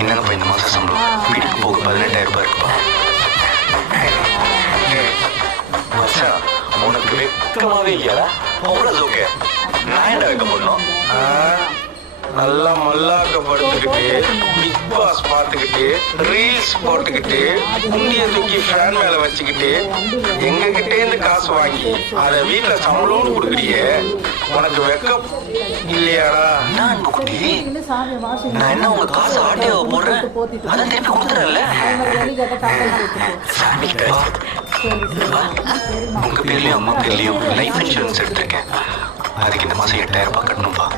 என்னங்கப்பா இந்த மாதம் சம்பளம் வீட்டுக்கு போக 18,000 ரூபாய் இருக்குப்பா. மச்சான் உனக்கு வெக்கமாவே இல்லையா? அவ்வளோ ஓகே. நான் என்ன வைக்க போடணும்? நல்லா மல்லாக்க படுத்துக்கிட்டு பிக் பாஸ் பார்த்துக்கிட்டு ரீல்ஸ் போட்டுக்கிட்டு குண்டிய தூக்கி ஃபேன் மேல வச்சுக்கிட்டு எங்க கிட்டே இருந்து காசு வாங்கி அதை வீட்டுல சம்பளம்னு கொடுக்குறியே, உனக்கு வெக்கம் இல்லையாடா? நான் குட்டி, நான் என்ன உங்க காசு ஆட்டோ போடுறேன், அதான் திருப்பி கொடுத்துறேன்ல. உங்க பேர்லயும் அம்மா பேர்லயும் லைஃப் இன்சூரன்ஸ் எடுத்திருக்கேன். அதுக்கு இந்த மாசம் 8,000 ரூபாய் கட்டணும்பா.